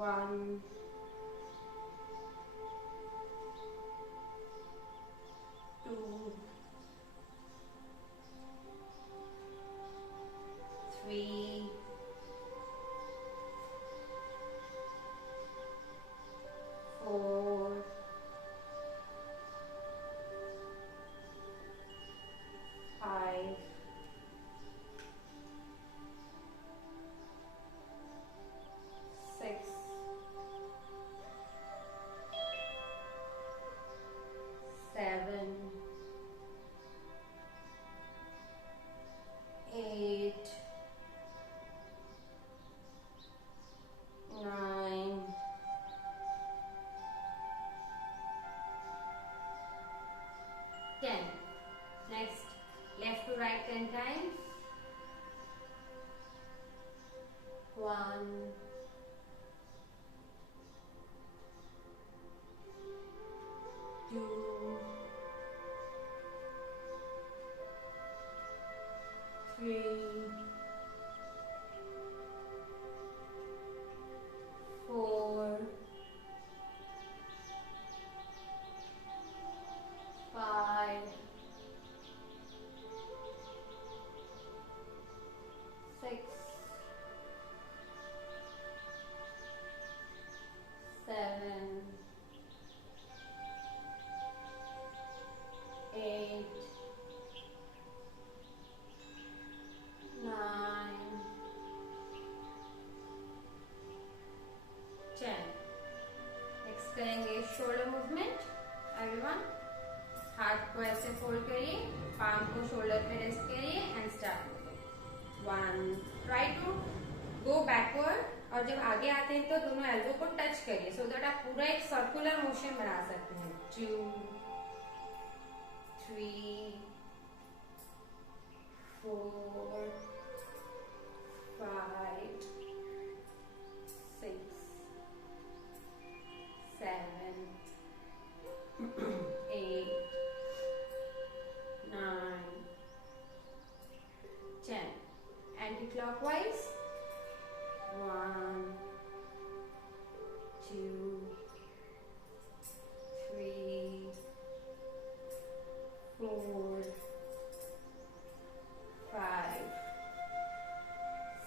1, 2, 3, 4, 5, 6, 7, 8, 9, 10. Next, left to right 10 times. 1, 2, 3, 4, 5, 6, 7, 8, 9, 10. नेक्स्ट करेंगे shoulder movement. Everyone, हाथ को ऐसे फोल्ड करिए, पाम को शोल्डर पे रेस्ट करिए and start moving. 1, try to go backward, और जब आगे आते हैं तो दोनों एल्बो को टच करिए सो दैट आप पूरा एक सर्कुलर मोशन बना सकते हैं. 2, 3, 4, 5, 6, 7, 8, 9, 10. Anti-clockwise. 1, 2, 3, 4, 5,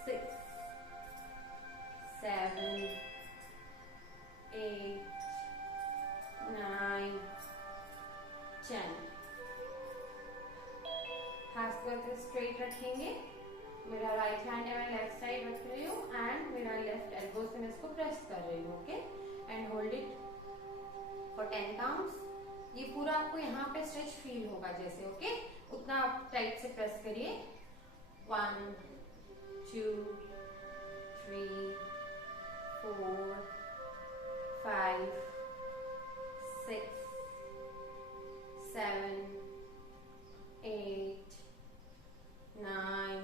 6, 7, 8, 9, 10. हाथ को स्ट्रेट रखेंगे. मेरा राइट हैंड है, मैं लेफ्ट साइड रख रही हूँ एंड मेरा लेफ्ट एल्बो से मैं इसको प्रेस कर रही हूँ. Okay, and hold it for 10 काउंट्स. ये पूरा आपको यहाँ पे स्ट्रेच फील होगा जैसे. ओके, उतना आप टाइट से प्रेस करिए. 1, 2, 3, 4, 5, 6, 7, 8, 9,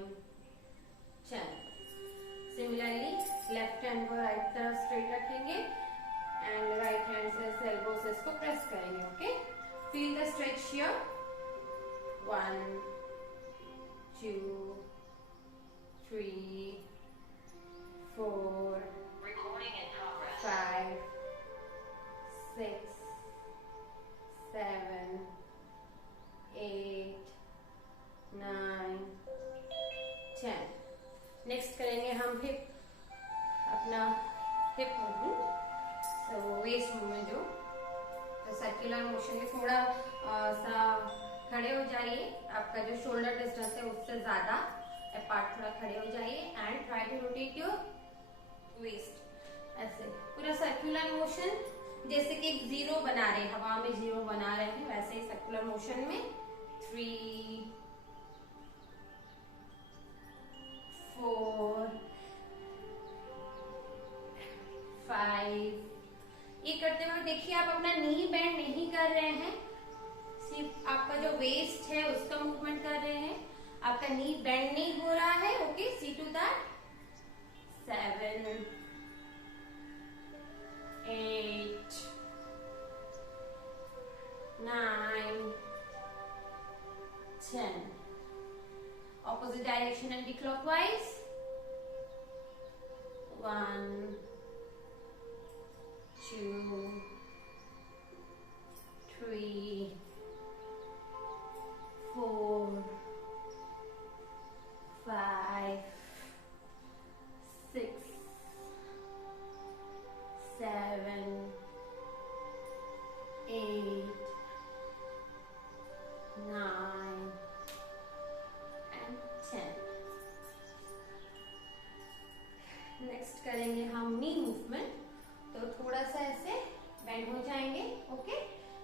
10. सिमिलरली लेफ्ट हैंड को राइट तरफ स्ट्रेट रखेंगे एंड राइट हैंड से एल्बो से इसको प्रेस करेंगे. Okay, feel the stretch here. 1, 2, 3, 4, 5, 6, 7, 8, 9, 10. नेक्स्ट करेंगे हम हिप, अपना हिप मूवमेंट. तो वेस्ट मूवमेंट जो तो सर्कुलर मोशन में थोड़ा सा खड़े हो जाइए. आपका जो शोल्डर डिस्टेंस है उससे ज्यादा अपार्ट थोड़ा खड़े हो जाइए and try to rotate your waist. ऐसे पूरा सर्कुलर मोशन, जैसे कि एक जीरो बना रहे हैं, हवा में जीरो बना रहे हैं, वैसे ही सर्कुलर मोशन में. 3, 4, 5. ये करते हुए देखिए आप अपना नी बेंड नहीं कर रहे हैं, सिर्फ आपका जो वेस्ट है उसका मूवमेंट कर रहे हैं. आपका नी बेंड नहीं हो रहा है. Okay, see to that. 7, 8, 9, 10. Opposite direction anti-clockwise. 1, 2, 3, 4, 5, 6, 7, 8, 9 and 10. नेक्स्ट करेंगे हम नी मूवमेंट, तो थोड़ा सा ऐसे बेंड हो जाएंगे, okay,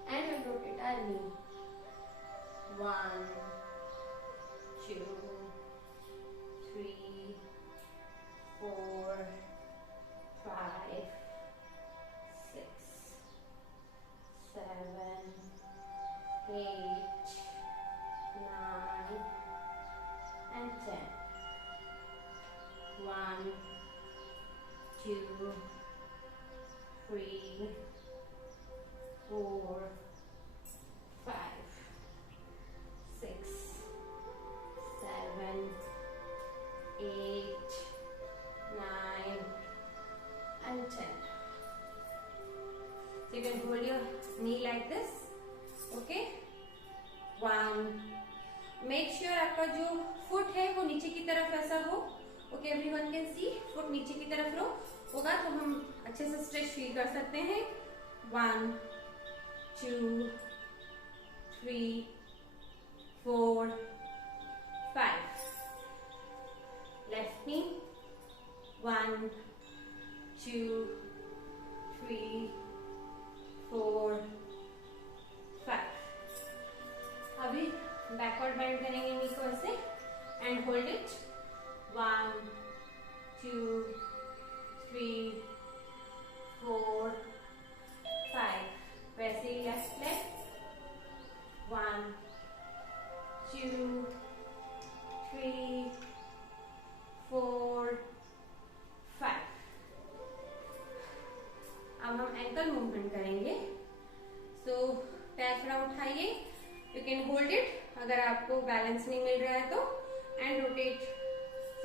and will rotate our knee. 1, 2, 3, 4, 5, 6, 7, 8, 9 and 10. 1, 2, 3, 4, 5, 6, 7, 8, 9 and 10. So you can hold your knee like this, okay. 1. Make sure आपका जो फुट है वो नीचे की तरफ ऐसा हो, ओके, एवरीवन कैन सी. फुट नीचे की तरफ होगा तो हम अच्छे से स्ट्रेच फील कर सकते हैं. 1, 2, 3, 4, 5. लेफ्ट नी. 1, 2, 3, 4, 5. अभी बैकवर्ड बेंड करेंगे नी को ऐसे एंड होल्ड इट. 1, 2, 3, 4, 5. वैसे ही लेफ्ट लेग. 1, 2, 3, 4, 5. अब हम एंकल मूवमेंट करेंगे. सो पैर थोड़ा उठाइए. यू कैन होल्ड इट अगर आपको बैलेंस नहीं मिल रहा है तो, एंड रोटेट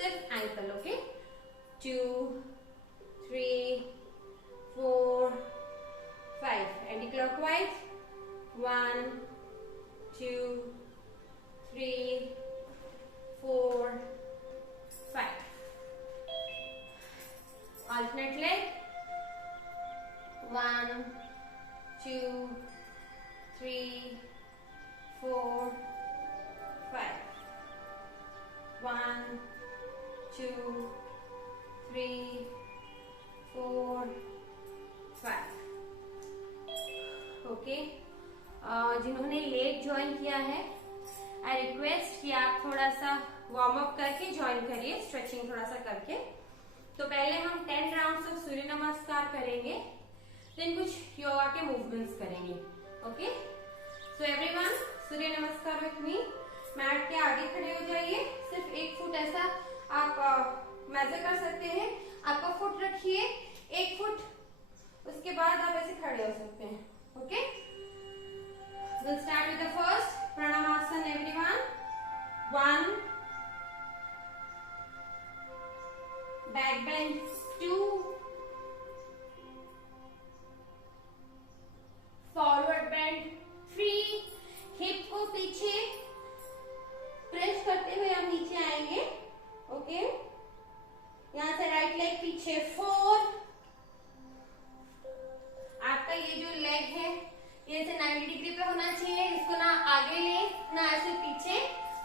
सिर्फ ankle, okay. 2, 3, 4, 5. Anti clockwise. 1, 2, 3, 4, 5. Alternate leg. 1, 2, 3, 4, 5. 1, 2, 3, 4, 5. ओके. जिन्होंने लेट ज्वाइन किया है, आई रिक्वेस्ट कि आप थोड़ा सा वार्म अप करके ज्वाइन करिए, स्ट्रेचिंग थोड़ा सा करके. तो पहले हम 10 राउंड्स ऑफ सूर्य नमस्कार करेंगे, देन कुछ योगा के मूवमेंट्स करेंगे, ओके. सो एवरीवन, सूर्य नमस्कार विथ मी. मैट के आगे खड़े हो जाइए. सिर्फ 1 फुट ऐसा आप मेजर कर सकते हैं. आपका फुट रखिए 1 फुट, उसके बाद आप ऐसे खड़े हो सकते हैं, okay. We'll start with the first Pranamasana, everyone. 1, back bend. 2, forward bend. 3, हिप को पीछे प्रेस करते हुए हम नीचे आएंगे, ओके. यहाँ से राइट लेग पीछे. 4, आपका ये जो लेग है ये ऐसे 90 डिग्री पे होना चाहिए. इसको ना आगे ले ना ऐसे पीछे,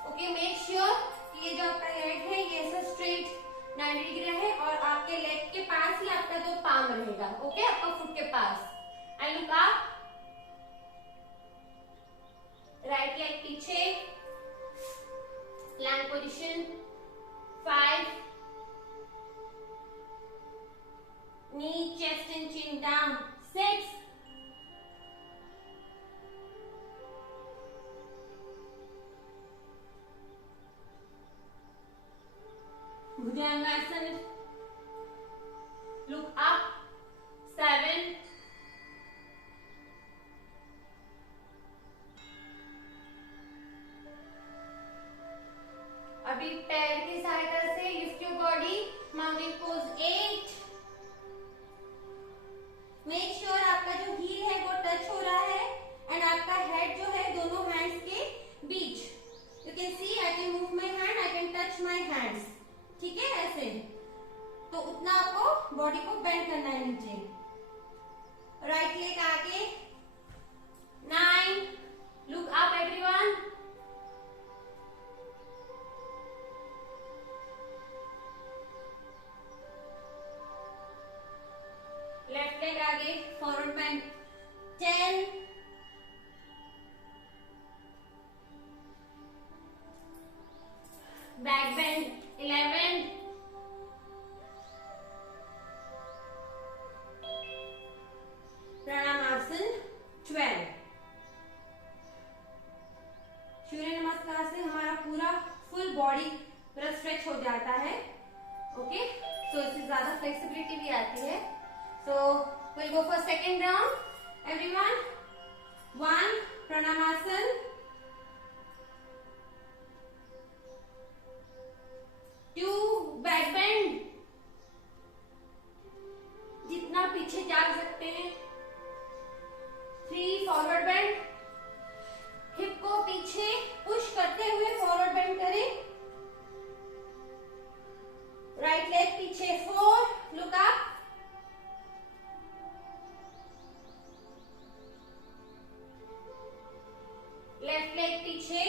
ओके. मेक श्योर कि ये जो आपका लेग है ये ऐसा स्ट्रेट 90 डिग्री रहे और आपके लेग के पास ही आपका जो पाम रहेगा, ओके, आपका फुट के पास. And look up. Right leg पीछे, plank position. 5, knee, chest and chin down. 6, Bhujangasana. Look up. 7, अभी पैर की सहायता से lift your body. Mountain pose. 8. Make sure forward bend 10, back bend 11, Pranamasana 12। सूर्य नमस्कार से हमारा पूरा फुल बॉडी पूरा स्ट्रेच हो जाता है। ओके, सो इससे ज्यादा फ्लेक्सिबिलिटी भी आती है। So will go for second round everyone. 1 Pranamasana, 2 back bend, जितना पीछे जा सकते हैं, 3 फॉरवर्ड बेंड, हिप को पीछे पुश करते हुए फॉरवर्ड बेंड करें, राइट लेग पीछे 4, लुक अप, लेफ्ट लेग पीछे,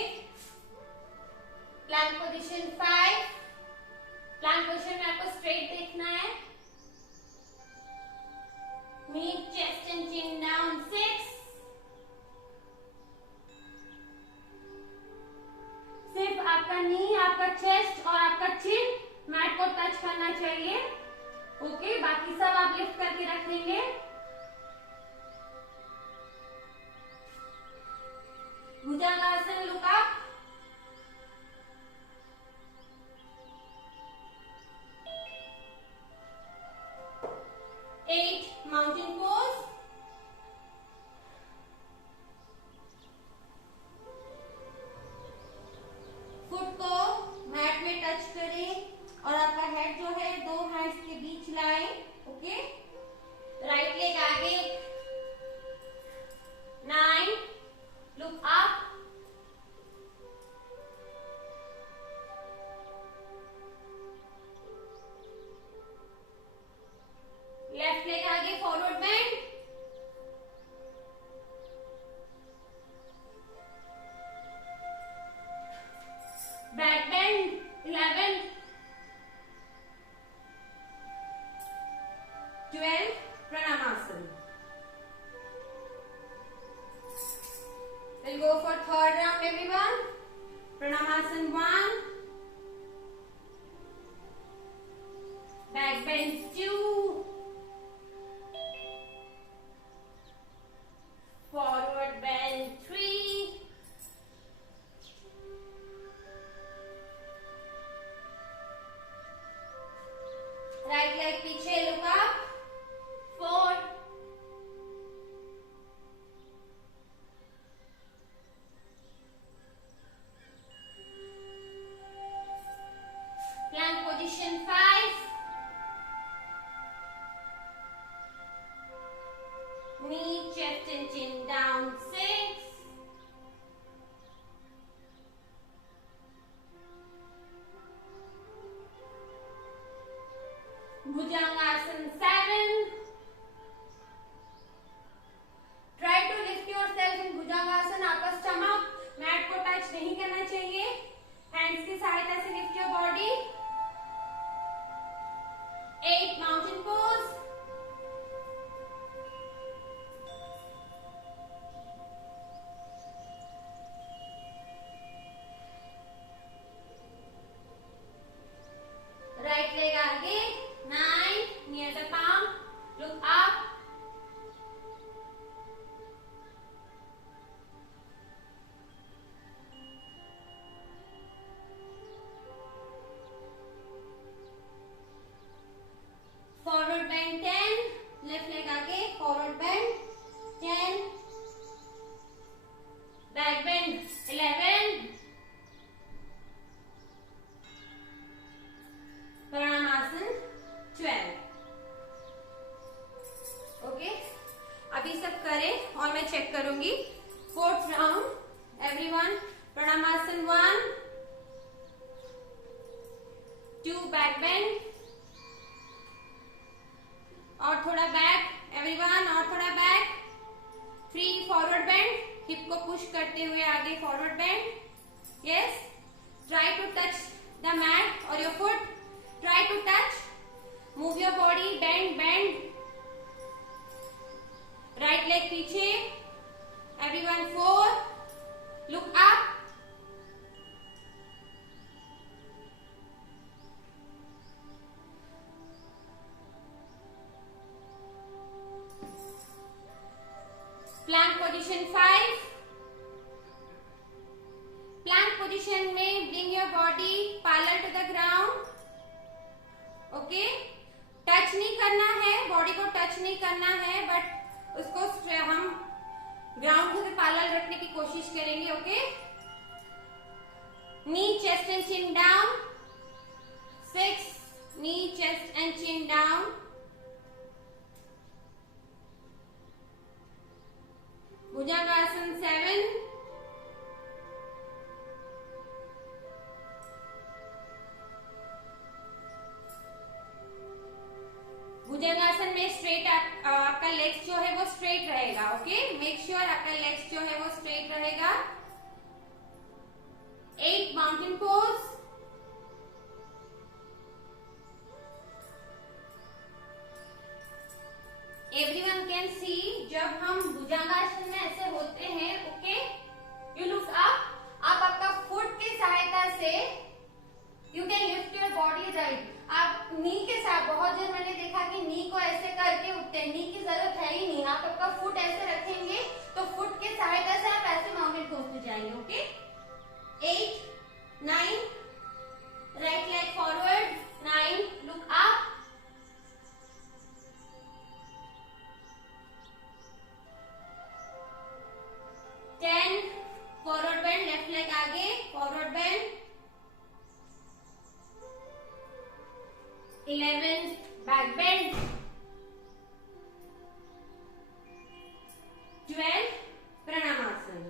प्लैंक पोजीशन 5, प्लैंक पोजीशन में आपको स्ट्रेट देखना है, नीज चेस्ट एंड चिन डाउन 6, सिर्फ आपका नी, आपका चेस्ट और आपका चिन मैट को टच करना चाहिए। ओके, बाकी सब आप लिफ्ट करके रखेंगे। Bhujangasana, look up, eight mountain pose, foot को मैट में टच करें और आपका हेड जो है 2 हैंड्स के बीच लाएं। ओके, राइट लेग आगे, 9, लुक अप, लेफ्ट लेग आगे, forward bend, back bend 11, 12 Pranamasana। We'll go for third round everyone। Pranamasana 1, back bend 2, forward bend 3, right leg पीछे, look up, 4, plank position 5, knee, chest and chin down 6, Bhujangasana 7, try to lift yourself in Bhujangasana, आपका stomach mat को touch नहीं करना चाहिए, hands की सहायता से lift your body. 8 mountain pose, right leg आगे, 9, near the palm, look up, forward bend 10, left leg आगे, forward bend 10, back bend 11, Pranamasana 12। ओके, अभी सब करें और मैं चेक करूंगी। 4th round everyone. Pranamasana 1, 2 back bend, और थोड़ा बैक एवरीवन, और थोड़ा बैक, 3 फॉरवर्ड बेंड, हिप को पुश करते हुए आगे forward bend, yes, try to touch the mat और your foot, try to touch, move your body, bend bend, leg पीछे, everyone 4, look up, plank position 5, plank position में bring your body parallel to the ground, okay, touch नहीं करना है, बॉडी को touch नहीं करना है, बट उसको हम ग्राउंड से पैरेलल रखने की कोशिश करेंगे, okay. Knee chest and chin down, 6, knee chest and chin down, Bhujangasana 7, Bhujangasana में स्ट्रेट आपका लेग्स जो है वो स्ट्रेट रहेगा, ओके, मेक श्योर आपका लेग्स जो है वो स्ट्रेट रहेगा। 8 mountain pose, everyone can see, जब हम भुजंगासन में ऐसे होते हैं, ओके, यू लुक अप, आप आपका फुट की सहायता से you can lift your body right, आप नी के साथ, बहुत जन मैंने देखा कि नी को ऐसे करके उठते हैं, नी की जरूरत है ही नहीं, आप आपका फुट ऐसे रखेंगे तो फुट की सहायता से आप ऐसे माउंटेन पोज पे जाएंगे, ओके। 8, 9, right leg forward, 9, look up, 10, forward bend, left leg आगे, forward bend, 11, back bend, 12, Pranamasana,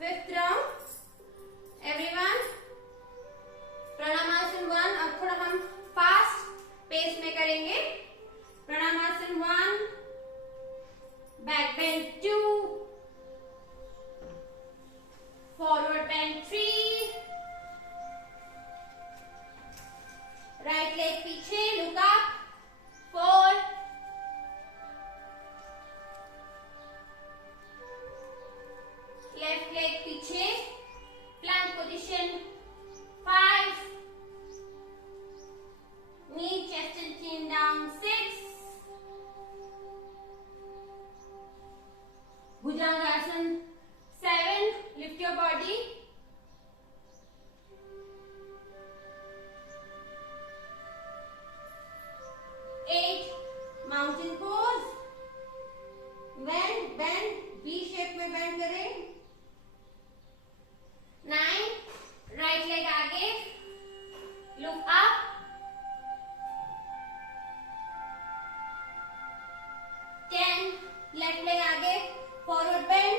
5th round, everyone, Pranamasana 1, अब थोड़ा हम फास्ट पेस में करेंगे, प्रणामासन 1, back bend 2, forward bend 3, right leg पीछे, लुक अप, 4, लेफ्ट लेग पीछे, plank position 5, knee chest and chin down 6, bhujangasana 7, lift your body, 8, mountain pose, bend, B shape में bend करें, 9, right leg आगे, look up, 10, left leg आगे, forward bend,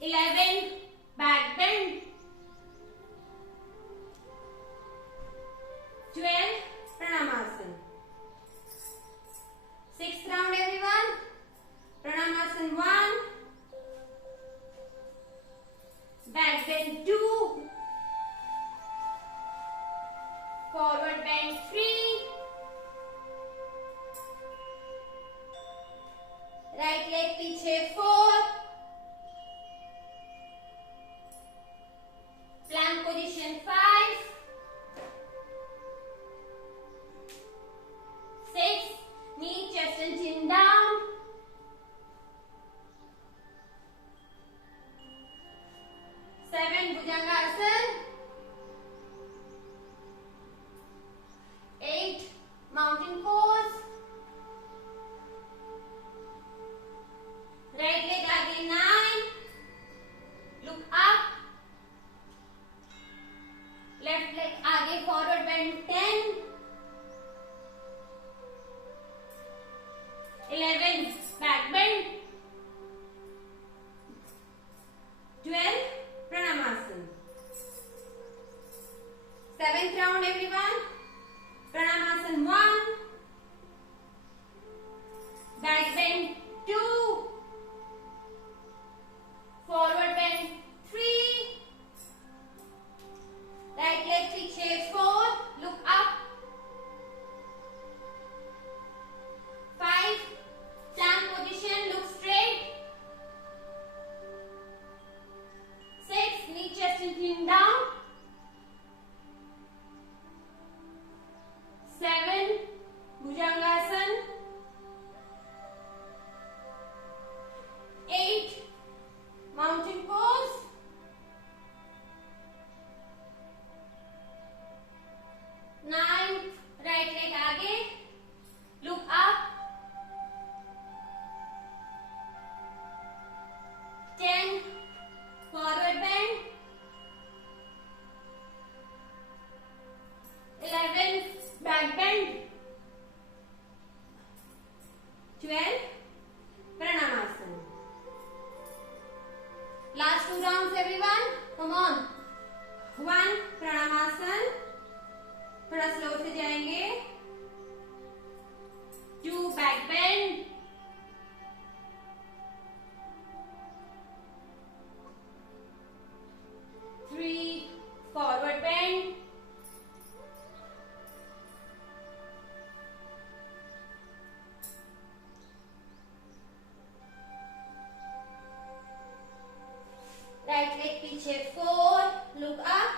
11, back bend, 12, Pranamasana, 6th round everyone, Pranamasana 1, back bend 2, forward bend 3, right leg पीछे 4, plank position 5, 6, knee chest and chin down, 7, Bhujangasana, 8, mountain pose, right leg आगे 9, look up, left leg आगे, forward bend 10, 11, back bend, 12, Pranamasana, 7th round everyone, Pranamasana 1, back bend 2, forward bend 3, right leg पीछे 4, look up, 1 प्रणामासन, थोड़ा स्लो से जाएंगे। 2 back bend, 3 forward bend, 4 look up,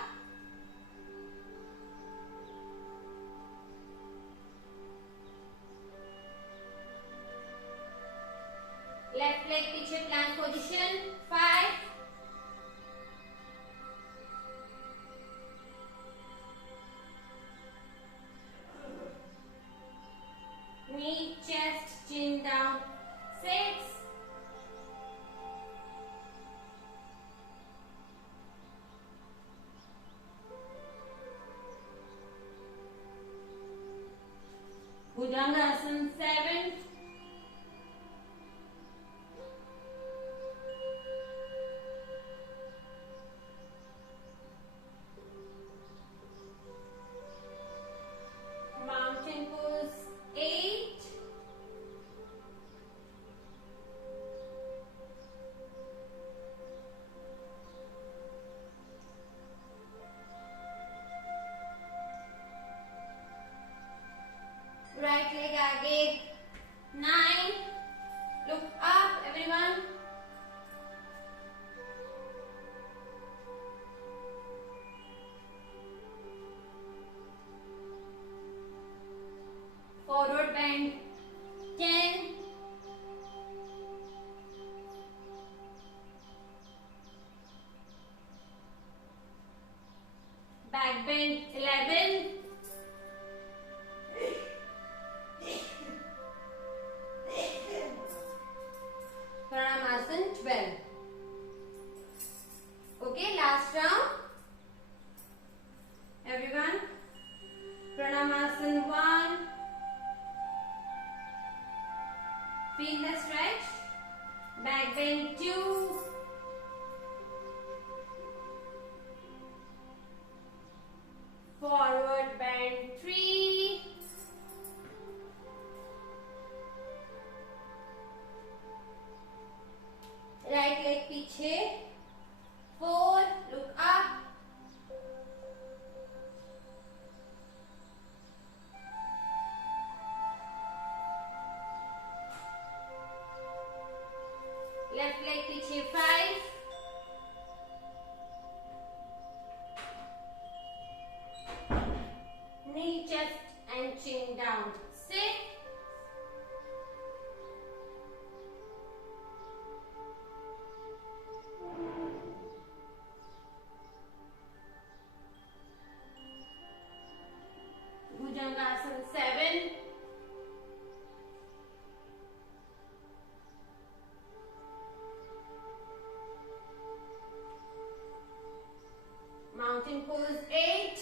left leg पीछे plant position 5, knee chest chin down 6, Bhujangasana 7, mountain pose 8, right leg आगे 9, look up everyone, forward bend 10, back bend 11, Pranamasan 12. Okay, last round. Everyone, Pranamasan 1. Feel the stretch. Back bend 2. Forward bend 3. Right leg पीछे 4, look up, left leg पीछे 5, knee chest and chin down 6, Bhujangasana 7, mountain pose 8,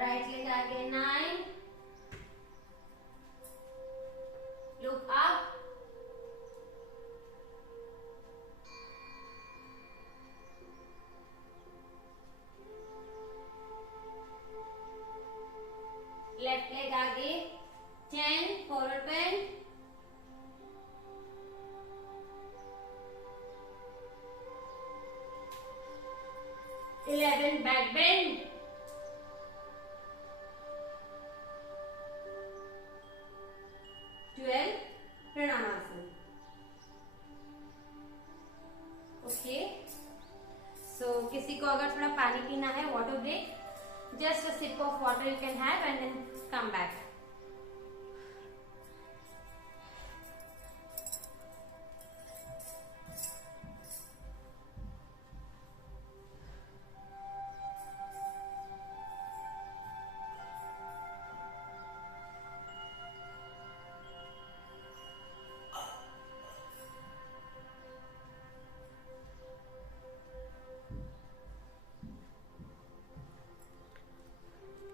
right leg आगे 9, look up, left leg आगे 10, forward bend, 11 back bend, 12 Pranamasan. Okay, so किसी को अगर थोड़ा पानी पीना है, water break, just a sip of water you can have and then come back.